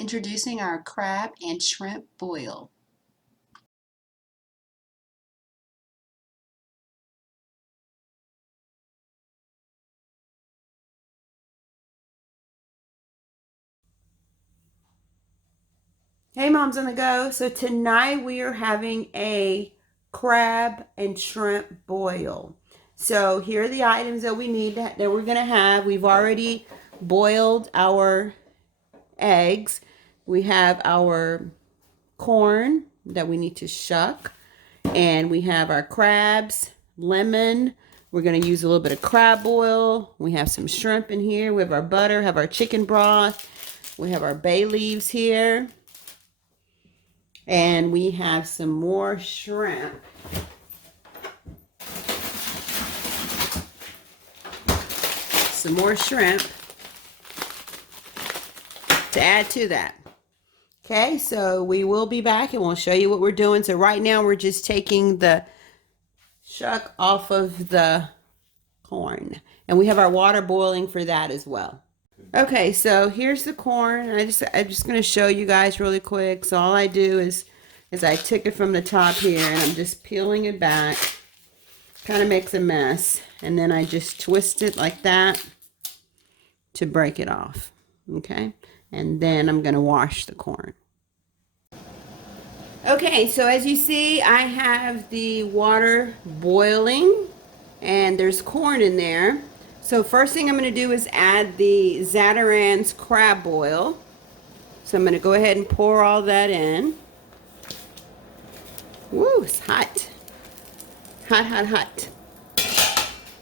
Introducing our crab and shrimp boil. Hey Moms on the Go. So tonight we are having a crab and shrimp boil. So here are the items that we need that we're going to have. We've already boiled our eggs. We have our corn that we need to shuck. And we have our crabs, lemon. We're going to use a little bit of crab oil. We have some shrimp in here. We have our butter, have our chicken broth. We have our bay leaves here. And we have some more shrimp. Some more shrimp to add to that. Okay, so we will be back and we'll show you what we're doing. So right now we're just taking the shuck off of the corn. And we have our water boiling for that as well. Okay, so here's the corn. I'm just going to show you guys really quick. So all I do is I took it from the top here and I'm just peeling it back. Kind of makes a mess. And then I just twist it like that to break it off. Okay, and then I'm going to wash the corn. Okay, so as you see, I have the water boiling and there's corn in there. So first thing I'm going to do is add the Zatarain's crab boil. So I'm going to go ahead and pour all that in. Woo, it's hot. Hot, hot, hot.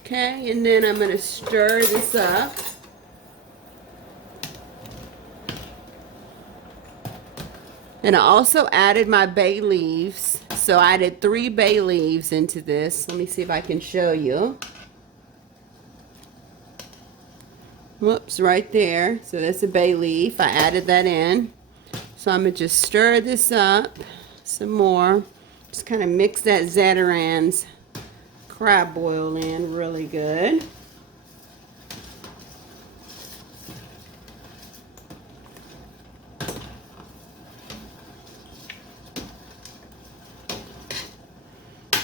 Okay, and then I'm going to stir this up. And I also added my bay leaves. So I added 3 bay leaves into this. Let me see if I can show you. Whoops, right there. So that's a bay leaf. I added that in. So I'm going to just stir this up some more. Just kind of mix that Zatarain's crab boil in really good.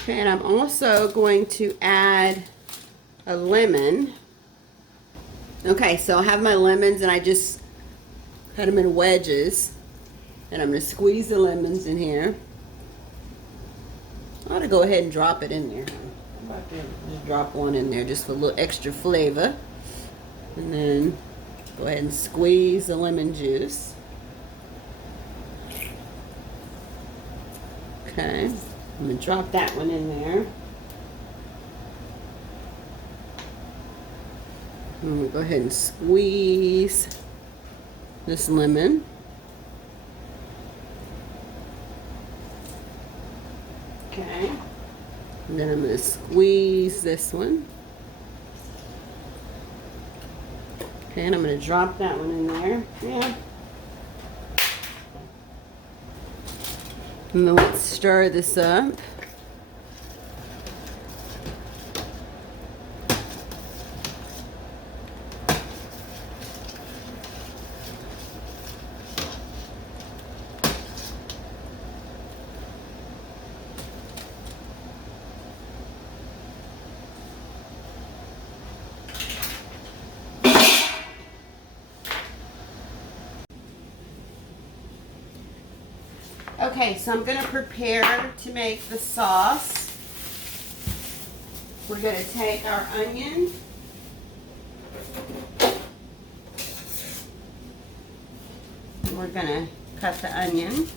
Okay, and I'm also going to add a lemon. Okay, so I have my lemons and I just cut them in wedges. And I'm going to squeeze the lemons in here. I ought to go ahead and drop it in there. I'm about to just drop one in there just for a little extra flavor. And then go ahead and squeeze the lemon juice. Okay, I'm going to drop that one in there. I'm going to go ahead and squeeze this lemon. Okay, and then I'm going to squeeze this one. Okay, and I'm going to drop that one in there. Yeah. And then let's stir this up. Okay, so I'm going to prepare to make the sauce. We're going to take our onion. We're going to cut the onion.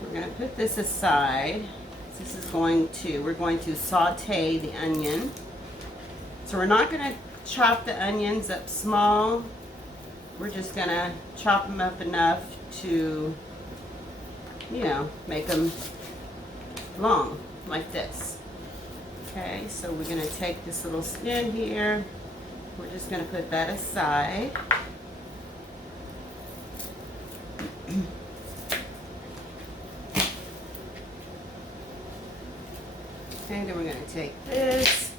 We're going to put this aside. This is we're going to saute the onion. So we're not going to chop the onions up small. We're just going to chop them up enough to, make them long. like this. Okay, so we're going to take this little skin here. We're just going to put that aside. Okay, then we're going to take this,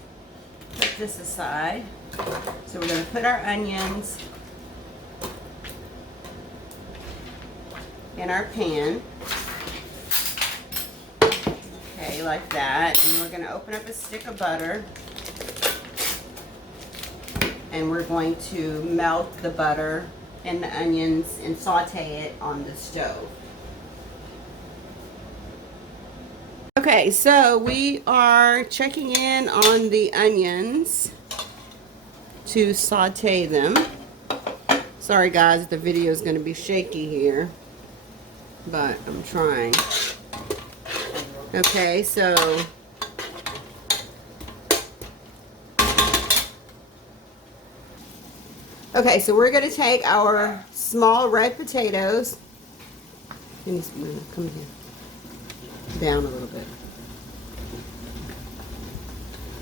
put this aside. So we're going to put our onions in our pan. Okay, like that. And we're going to open up a stick of butter. And we're going to melt the butter and the onions and saute it on the stove. Okay, so we are checking in on the onions to saute them. Sorry guys, the video is going to be shaky here, but I'm trying. Okay, so we're going to take our small red potatoes. Come here. Down a little bit.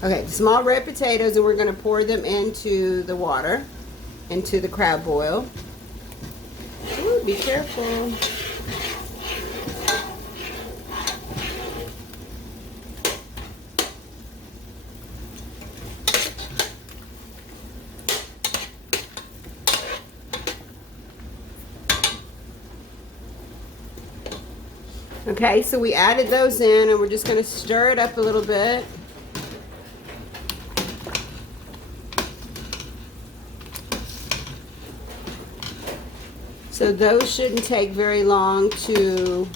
Okay, small red potatoes, and we're going to pour them into the water, into the crab boil. Ooh, be careful. Okay, so we added those in, and we're just going to stir it up a little bit. So those shouldn't take very long to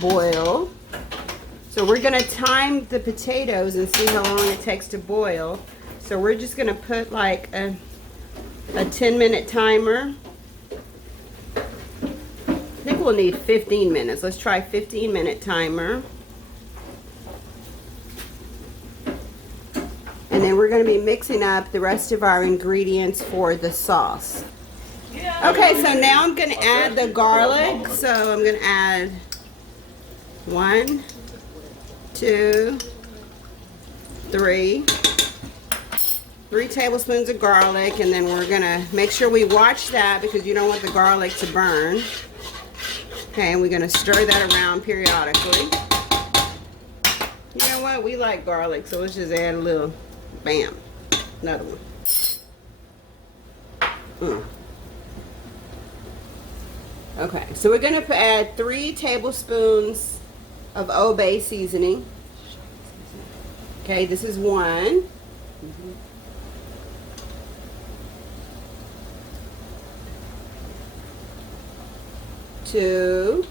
boil. So we're going to time the potatoes and see how long it takes to boil. So we're just going to put like a 10-minute timer. I think we'll need 15 minutes. Let's try 15-minute timer. And then we're going to be mixing up the rest of our ingredients for the sauce. Okay, so now I'm going to add the garlic. So I'm going to add 1, 2, 3 tablespoons of garlic, and then we're going to make sure we watch that because you don't want the garlic to burn. Okay, and we're going to stir that around periodically. You know what? We like garlic, so let's just add a little. Bam. Another one. Okay, so we're going to add 3 tablespoons of Old Bay seasoning. Okay, this is 1. 2.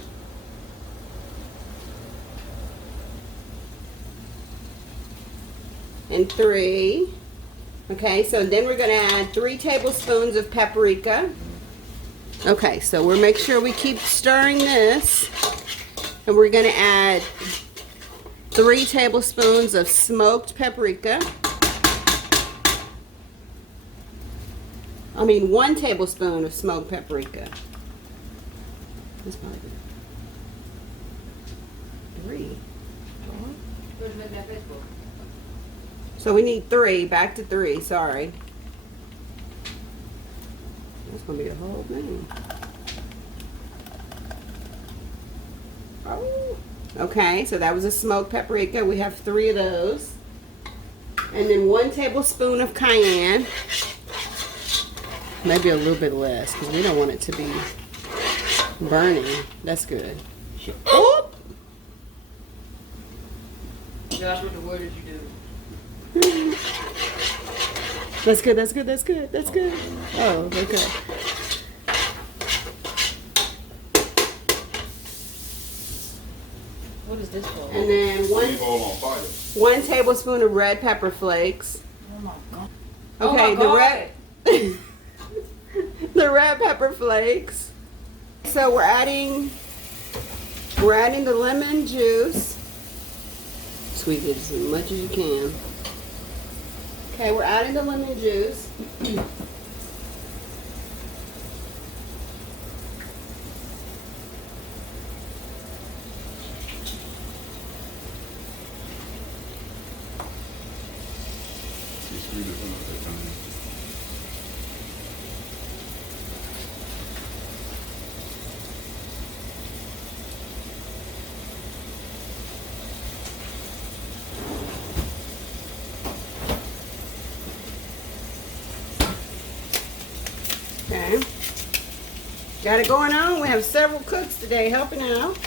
And 3. Okay, so then we're going to add 3 tablespoons of paprika. Okay, so we'll make sure we keep stirring this. And we're going to add 3 tablespoons of smoked paprika. 1 tablespoon of smoked paprika. That's probably good. 3. So we need 3, back to 3, sorry. That's going to be a whole thing. Oh. Okay, so that was a smoked paprika. We have 3 of those. And then 1 tablespoon of cayenne. Maybe a little bit less because we don't want it to be burning. That's good. Oh! Josh, what the word did you do? That's good, that's good, that's good, that's good. Oh, okay. What is this for? And then 1 tablespoon of red pepper flakes. Oh my God. Okay, oh my God. The red pepper flakes. So we're adding the lemon juice. Squeeze it as much as you can. Okay, we're adding the lemon juice. Okay. Got it going on. We have several cooks today helping out.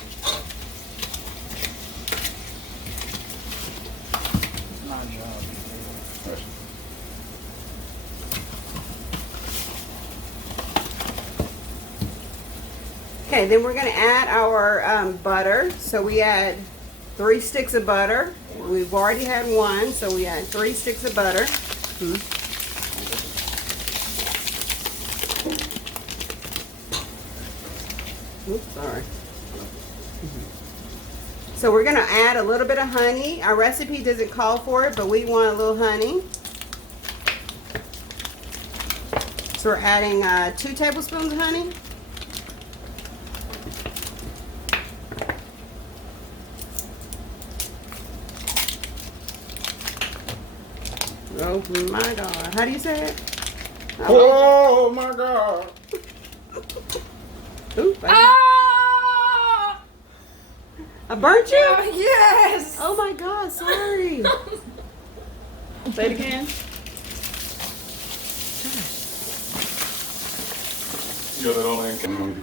Okay, then we're going to add our butter. So we add 3 sticks of butter. We've already had 1, so we add 3 sticks of butter. Oops, sorry. So we're going to add a little bit of honey. Our recipe doesn't call for it, but we want a little honey. So we're adding 2 tablespoons of honey. Oh my God. How do you say it? Oh my God. Ooh, Ah! I burnt you? Yes! Oh my God, sorry. Say it again.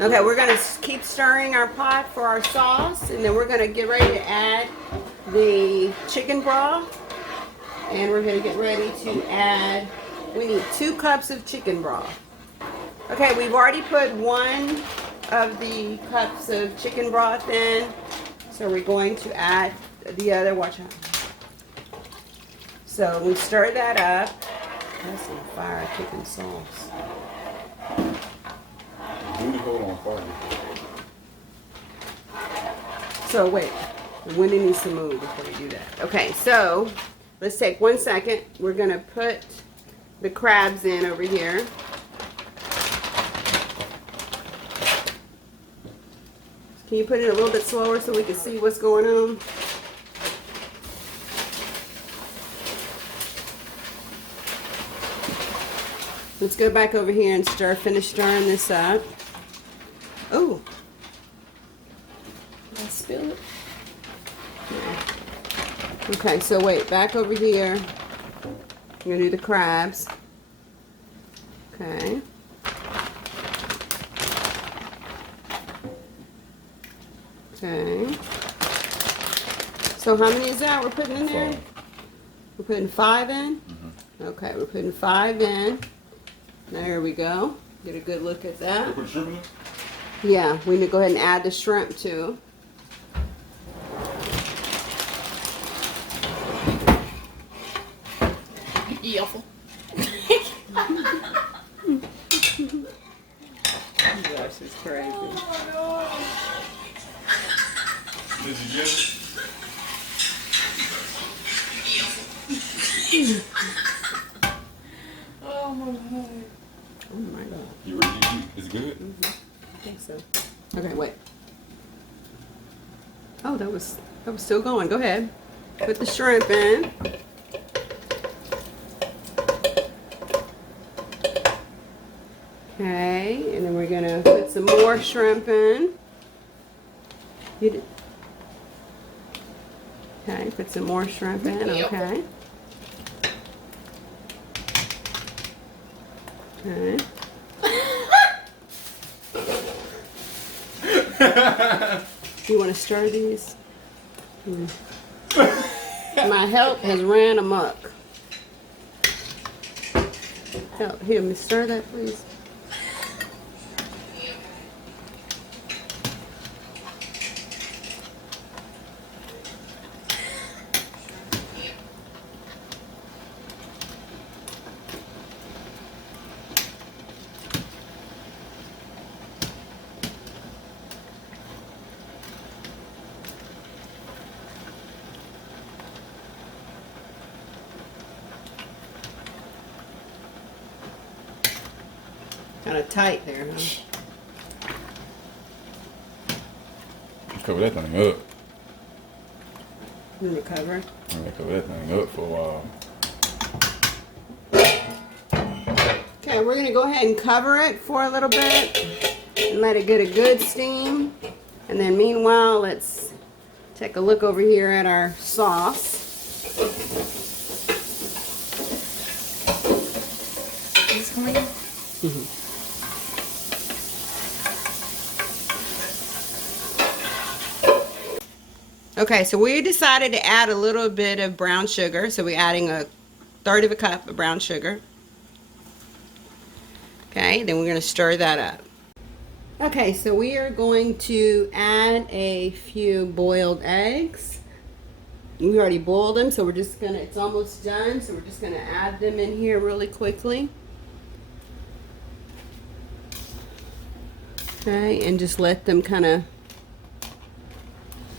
Okay, we're going to keep stirring our pot for our sauce, and then we're going to get ready to add the chicken broth. And we're going to get ready to add, we need 2 cups of chicken broth. Okay, we've already put 1 of the cups of chicken broth in. So we're going to add the other, watch out. So we stir that up. That's some fire chicken sauce. So wait, the window needs to move before we do that. Okay, so let's take 1 second. We're gonna put the crabs in over here. Can you put it a little bit slower so we can see what's going on? Let's go back over here and finish stirring this up. Oh, did I spill it? No. Okay, so wait, back over here. I'm gonna do the crabs. Okay. Okay. So how many is that we're putting in there? 5. We're putting 5 in? Okay, we're putting 5 in. There we go. Get a good look at that. Put shrimp in it? Yeah, we need to go ahead and add the shrimp too. Awful. Gosh, it's crazy. Did you get it? Oh my God. Oh my God. You ready? It's good? I think so. Okay, wait. Oh, that was still going. Go ahead. Put the shrimp in. Okay, and then we're gonna put some more shrimp in. Okay, put some more shrimp in. Okay. Okay. You want to stir these? My help has ran amok. Help, here, me stir that, please. Kind of tight there, huh? Cover that thing up. You want to cover it? I'm gonna cover that thing up for a while. Okay, we're gonna go ahead and cover it for a little bit and let it get a good steam. And then meanwhile, let's take a look over here at our sauce. Is this clean? Okay, so we decided to add a little bit of brown sugar. So we're adding a third of a cup of brown sugar. Okay, then we're going to stir that up. Okay, so we are going to add a few boiled eggs. We already boiled them, so we're just going to, it's almost done, so we're just going to add them in here really quickly. Okay, and just let them kind of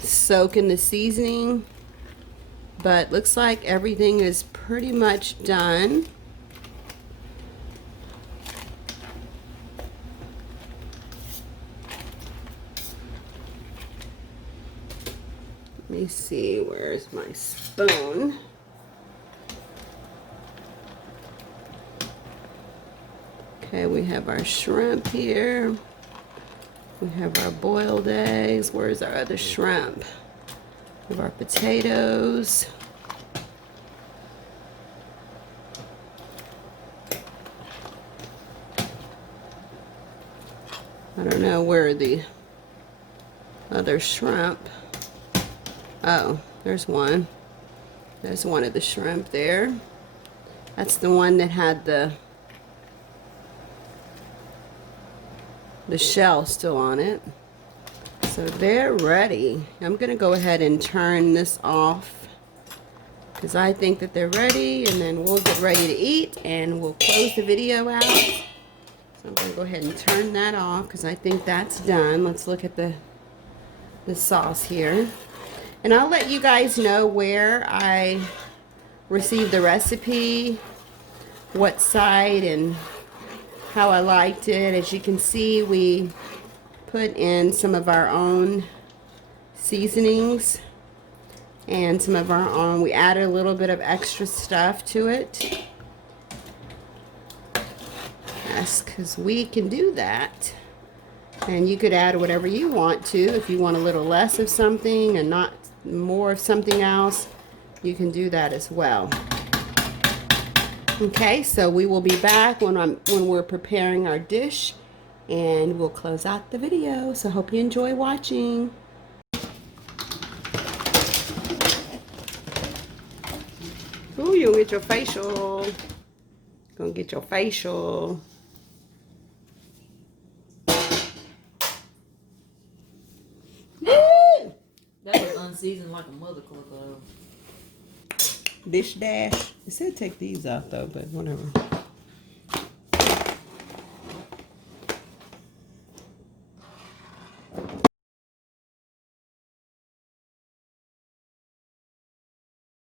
soak in the seasoning. But looks like everything is pretty much done. Let me see, where's my spoon? Okay, we have our shrimp here. We have our boiled eggs. Where's our other shrimp? We have our potatoes. I don't know where the other shrimp. Oh, there's one. There's one of the shrimp there. That's the one that had the shell still on it. So they're ready. I'm gonna go ahead and turn this off because I think that they're ready, and then we'll get ready to eat and we'll close the video out. So I'm gonna go ahead and turn that off because I think that's done. Let's look at the sauce here. And I'll let you guys know where I received the recipe, what site, and how I liked it. As you can see, we put in some of our own seasonings and some of our own. We added a little bit of extra stuff to it. Yes, because we can do that. And you could add whatever you want to. If you want a little less of something and not more of something else, you can do that as well. Okay, so we will be back when we're preparing our dish, and we'll close out the video. So hope you enjoy watching. Ooh, you'll get your facial. Gonna get your facial. That was unseasoned like a mother cook. Dish dash. It said take these out though, but whatever.